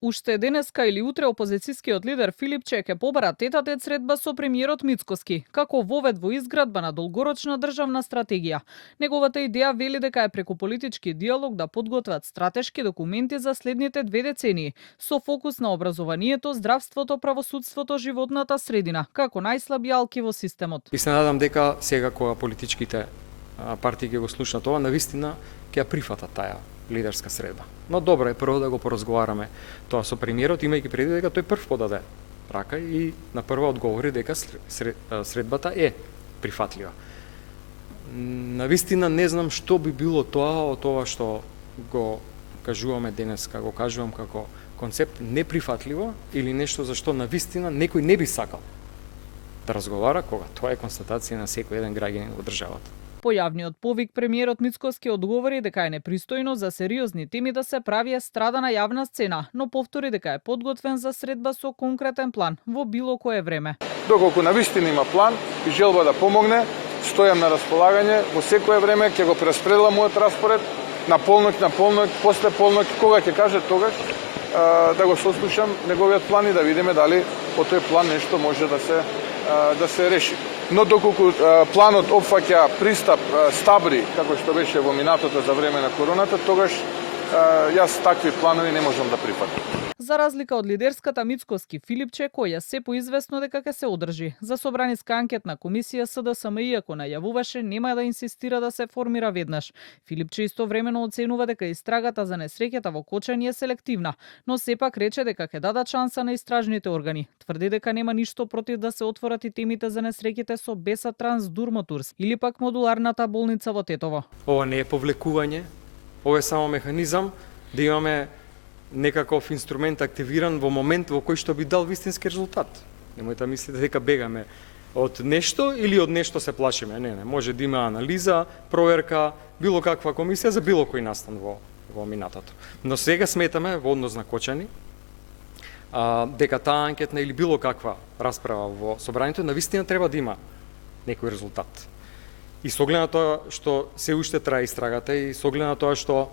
Уште денеска или утре опозицијскиот лидер Филипче ќе побара тет-а-тет средба со премиерот Мицкоски, како вовед во изградба на долгорочна државна стратегија. Неговата идеја вели дека е преку политички диалог да подготват стратешки документи за следните 2 децении, со фокус на образованието, здравството, правосудството, животната средина, како најслаби алки во системот. И се надам дека сега кога политичките партии ќе го слушнат ова, навистина ќе ја прифатат таа лидерска средба. Но добро е прво да го поразговараме тоа со премиерот, имајќи преди дека тој прв подаде рака и на прва одговори дека средбата е прифатлива. Навистина не знам што би било тоа од тоа што го кажуваме денес, го кажувам како концепт неприфатливо или нешто за што навистина некој не би сакал да разговара, кога тоа е констатација на секој еден граѓанин во државата. По јавниот повик премиерот Мицкоски одговори дека е непристојно за сериозни теми да се прави естрада на јавна сцена, но повтори дека е подготвен за средба со конкретен план во било кое време. Доколку навистина има план и желба да помогне, стојам на располагање во секое време, ќе го прераспределам мојот распоред на полноќ, после полноќ, кога ќе каже тогаш да го сослушам неговиот план и да видиме дали по тој план нешто може да се реши. Но доколку планот опфаќа пристап стабри, како што беше во минатото за време на короната, тогаш јас такви планови не можам да прифатам. За разлика од лидерската Мицкоски Филипче, која се поизвестно дека ќе се одржи. За собраниска анкетна комисија СДСМ, иако најавуваше, нема да инсистира да се формира веднаш. Филипче истовремено оценува дека истрагата за несреќата во Кочани е селективна, но сепак рече дека ќе дадат шанса на истражните органи. Тврди дека нема ништо против да се отворат и темите за несреќите со Беса Транс Дурмотурс или пак модуларната болница во Тетово. Ова не е повлекување, ова е само механизам да имаме некаков инструмент активиран во момент во кој што би дал вистински резултат. Немојте да мислите дека бегаме од нешто или од нешто се плашиме. Не, може да има анализа, проверка, било каква комисија за било кој настан во минатото. Но сега сметаме во однос на Кочани дека таа анкетна или било каква расправа во собранието навистина треба да има некој резултат. И со оглед на тоа што се уште трае истрагата и со оглед на тоа што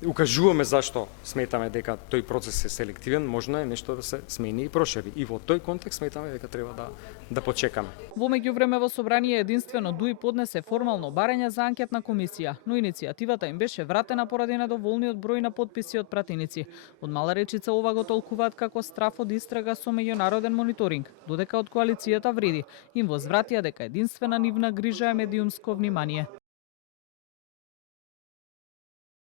укажуваме зашто сметаме дека тој процес е селективен, можно е нешто да се смени и прошири. И во тој контекст сметаме дека треба да почекаме. Во меѓувреме во собрание единствено ДУИ поднесе формално барање за анкетна комисија, но иницијативата им беше вратена поради недоволниот број на потписи од пратеници. Од Мала Речица ова го толкуваат како страф од истрага со меѓународен мониторинг, додека од коалицијата вреди. Им возвратија дека единствена нивна грижа е медиумско внимание.